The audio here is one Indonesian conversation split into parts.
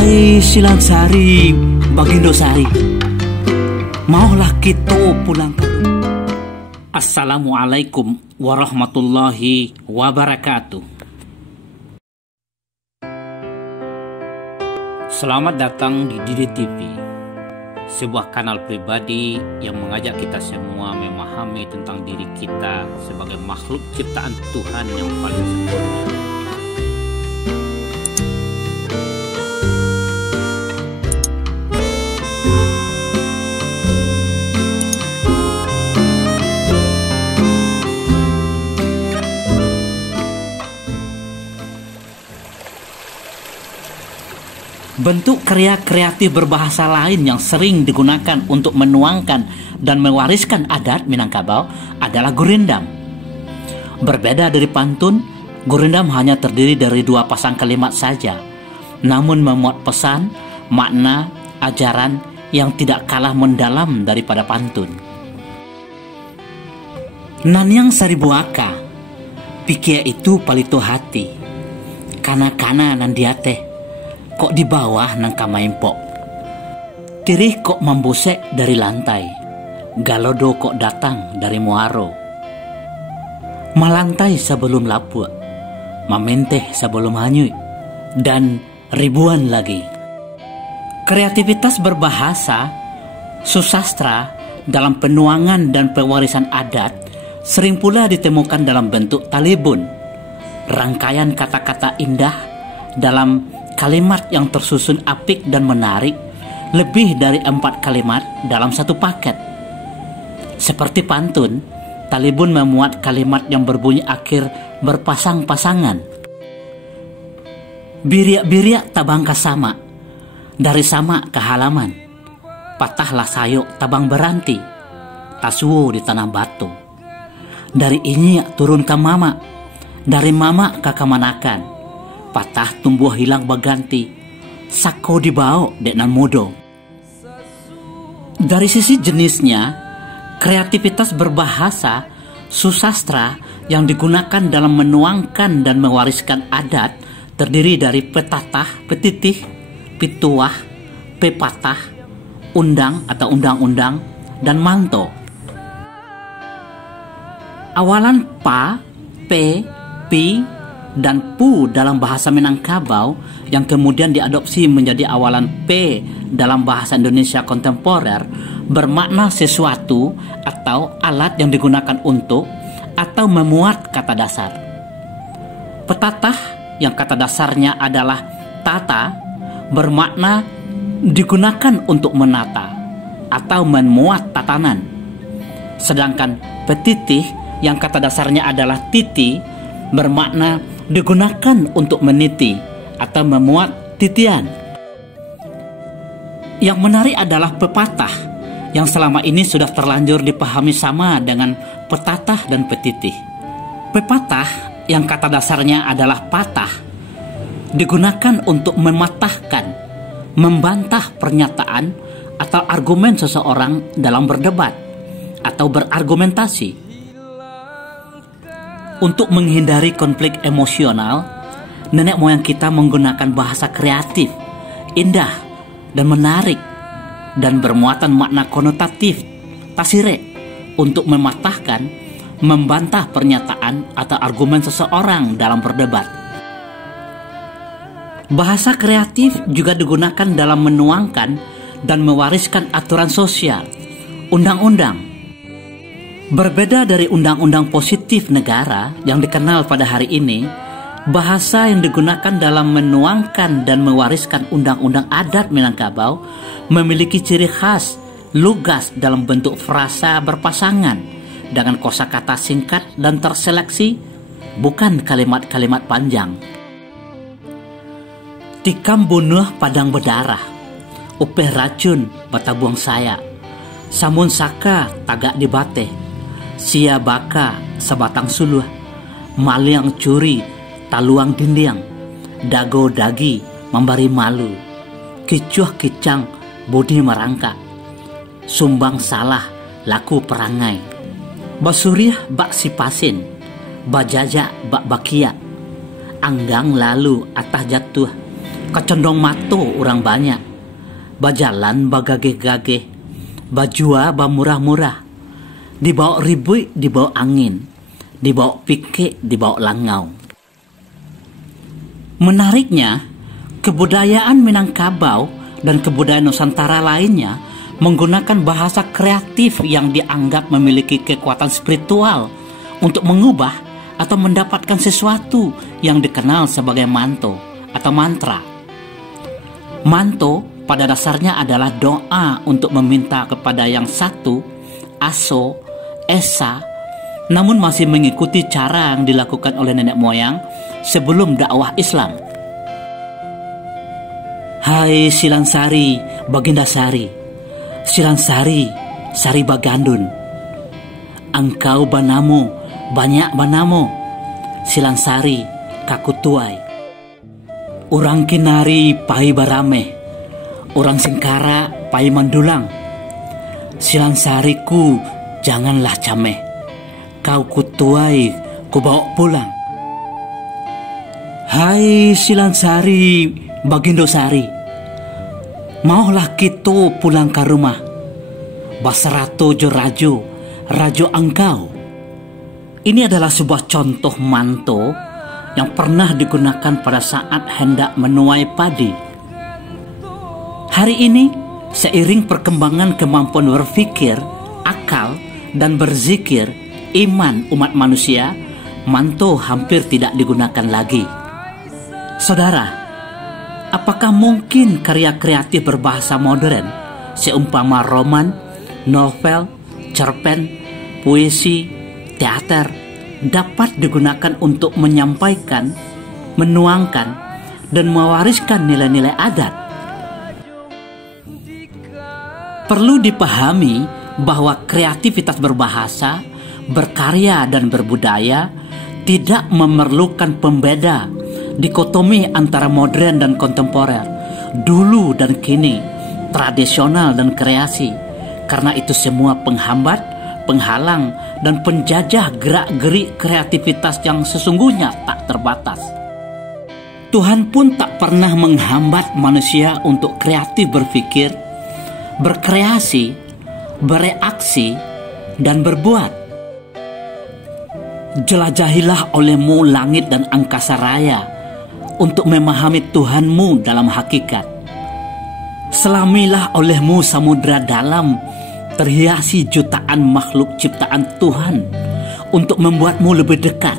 Hai Silang Sari, Bagindo Sari, maulah kita pulang ke rumah. Assalamualaikum warahmatullahi wabarakatuh. Selamat datang di Didi TV, sebuah kanal pribadi yang mengajak kita semua memahami tentang diri kita sebagai makhluk ciptaan Tuhan yang paling sempurna. Bentuk karya kreatif berbahasa lain yang sering digunakan untuk menuangkan dan mewariskan adat Minangkabau adalah gurindam. Berbeda dari pantun, gurindam hanya terdiri dari 2 pasang kalimat saja, namun memuat pesan, makna, ajaran yang tidak kalah mendalam daripada pantun. Nanyang saribuaka, pikir itu palito hati, kana-kana nandiate. Kok di bawah nang kamaimpok, tirih kok membusek dari lantai, galodo kok datang dari muaro, malantai sebelum lapuk, mamenteh sebelum hanyut, dan ribuan lagi. Kreativitas berbahasa, susastra dalam penuangan dan pewarisan adat sering pula ditemukan dalam bentuk talibun, rangkaian kata-kata indah dalam kalimat yang tersusun apik dan menarik, lebih dari 4 kalimat dalam satu paket. Seperti pantun, talibun memuat kalimat yang berbunyi akhir berpasang-pasangan. Biriak-biriak tabang kasama, dari sama ke halaman, patahlah sayuk tabang beranti, tasuo di tanah batu. Dari ini turun ke mama, dari mama ke kamanakan, patah tumbuh hilang baganti, sako dibau deknan mudo. Dari sisi jenisnya, kreativitas berbahasa, susastra yang digunakan dalam menuangkan dan mewariskan adat terdiri dari petatah, petitih, pituah, pepatah, undang atau undang-undang, dan manto. Awalan pa, pe, pi, dan pu dalam bahasa Minangkabau yang kemudian diadopsi menjadi awalan p dalam bahasa Indonesia kontemporer bermakna sesuatu atau alat yang digunakan untuk atau memuat kata dasar. Petatah yang kata dasarnya adalah tata bermakna digunakan untuk menata atau memuat tatanan. Sedangkan petitih yang kata dasarnya adalah titi bermakna digunakan untuk meniti atau memuat titian. Yang menarik adalah pepatah yang selama ini sudah terlanjur dipahami sama dengan petatah dan petitih. Pepatah yang kata dasarnya adalah patah digunakan untuk mematahkan, membantah pernyataan atau argumen seseorang dalam berdebat atau berargumentasi. Untuk menghindari konflik emosional, nenek moyang kita menggunakan bahasa kreatif, indah, dan menarik, dan bermuatan makna konotatif, tasire, untuk mematahkan, membantah pernyataan atau argumen seseorang dalam berdebat. Bahasa kreatif juga digunakan dalam menuangkan dan mewariskan aturan sosial, undang-undang. Berbeda dari undang-undang positif negara yang dikenal pada hari ini, bahasa yang digunakan dalam menuangkan dan mewariskan undang-undang adat Minangkabau memiliki ciri khas, lugas dalam bentuk frasa berpasangan dengan kosakata singkat dan terseleksi, bukan kalimat-kalimat panjang. Tikam bunuh padang berdarah, upeh racun batabuang saya, samun saka tagak dibate, sia baka sebatang suluh, maliang curi taluang dindiang, dago dagi membari malu, kicuh kicang budi merangka, sumbang salah laku perangai, basuriah bak sipasin, bajajak bak bakia, anggang lalu atah jatuh, kecondong mato orang banyak, bajalan bagageh-gageh, bajua bamurah-murah, dibawa ribui, dibawa angin, dibawa pike, dibawa langau. Menariknya, kebudayaan Minangkabau dan kebudayaan Nusantara lainnya menggunakan bahasa kreatif yang dianggap memiliki kekuatan spiritual untuk mengubah atau mendapatkan sesuatu yang dikenal sebagai manto atau mantra. Manto pada dasarnya adalah doa untuk meminta kepada yang satu, aso, esa, namun masih mengikuti cara yang dilakukan oleh nenek moyang sebelum dakwah Islam. Hai Silansari, Baginda Sari, Silansari, Sari Bagandun, engkau banamo, banyak banamo, Silansari, kakutuai. Orang kinari pai barame, orang singkara pai mandulang. Silansariku, janganlah cameh, kau kutuai, ku bawa pulang. Hai Silansari, Bagindo Sari, maulah kita pulang ke rumah. Basarato jo rajo engkau. Ini adalah sebuah contoh manto yang pernah digunakan pada saat hendak menuai padi. Hari ini, seiring perkembangan kemampuan berpikir, akal, dan berzikir, iman umat manusia, manto hampir tidak digunakan lagi. Saudara, apakah mungkin karya kreatif berbahasa modern, seumpama roman, novel, cerpen, puisi, teater, dapat digunakan untuk menyampaikan, menuangkan, dan mewariskan nilai-nilai adat? Perlu dipahami bahwa kreativitas berbahasa, berkarya, dan berbudaya tidak memerlukan pembeda, dikotomi antara modern dan kontemporer, dulu dan kini, tradisional dan kreasi, karena itu semua penghambat, penghalang, dan penjajah gerak-gerik kreativitas yang sesungguhnya tak terbatas. Tuhan pun tak pernah menghambat manusia untuk kreatif berpikir, berkreasi, bereaksi, dan berbuat. Jelajahilah olehmu langit dan angkasa raya untuk memahami Tuhanmu dalam hakikat. Selamilah olehmu samudra dalam terhiasi jutaan makhluk ciptaan Tuhan untuk membuatmu lebih dekat.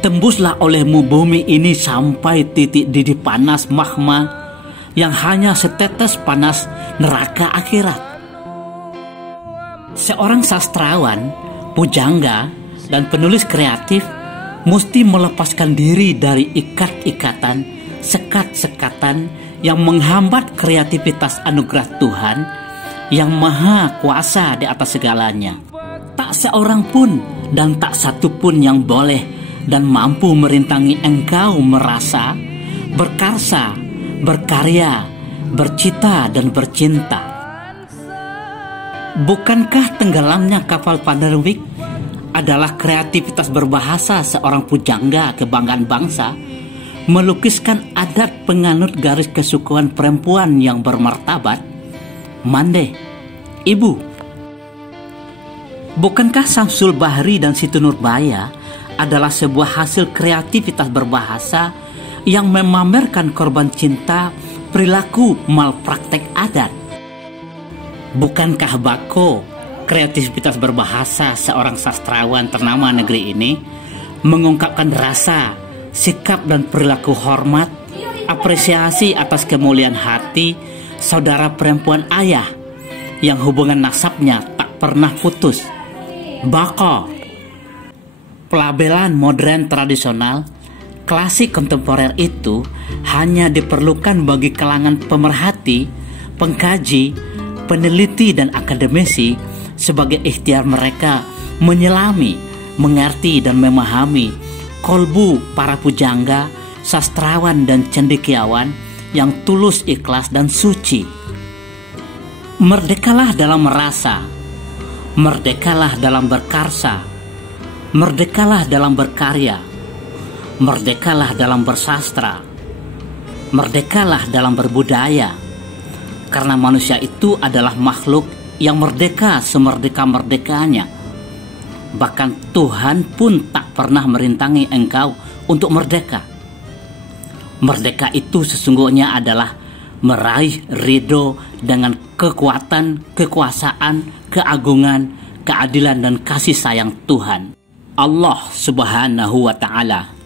Tembuslah olehmu bumi ini sampai titik didih panas magma yang hanya setetes panas neraka akhirat. Seorang sastrawan, pujangga, dan penulis kreatif mesti melepaskan diri dari ikat-ikatan, sekat-sekatan yang menghambat kreativitas anugerah Tuhan yang maha kuasa di atas segalanya. Tak seorang pun dan tak satu pun yang boleh dan mampu merintangi engkau merasa, berkarsa, berkarya, bercita, dan bercinta. Bukankah tenggelamnya kapal Panderwick adalah kreativitas berbahasa seorang pujangga kebanggaan bangsa, melukiskan adat penganut garis kesukuan perempuan yang bermartabat, Mande, Ibu. Bukankah Samsul Bahri dan Siti Nurbaya adalah sebuah hasil kreativitas berbahasa yang memamerkan korban cinta perilaku malpraktek adat? Bukankah Bako, kreativitas berbahasa seorang sastrawan ternama negeri ini, mengungkapkan rasa, sikap, dan perilaku hormat, apresiasi atas kemuliaan hati saudara perempuan ayah yang hubungan nasabnya tak pernah putus? Bako, pelabelan modern tradisional, klasik kontemporer itu hanya diperlukan bagi kalangan pemerhati, pengkaji, peneliti, dan akademisi sebagai ikhtiar mereka menyelami, mengerti, dan memahami kolbu para pujangga, sastrawan, dan cendekiawan yang tulus, ikhlas, dan suci. Merdekalah dalam merasa, merdekalah dalam berkarsa, merdekalah dalam berkarya, merdekalah dalam bersastra, Merdekalah dalam berbudaya, karena manusia itu adalah makhluk yang merdeka semerdeka-merdekanya. Bahkan Tuhan pun tak pernah merintangi engkau untuk merdeka. Merdeka itu sesungguhnya adalah meraih ridho dengan kekuatan, kekuasaan, keagungan, keadilan dan kasih sayang Tuhan. Allah Subhanahu wa Ta'ala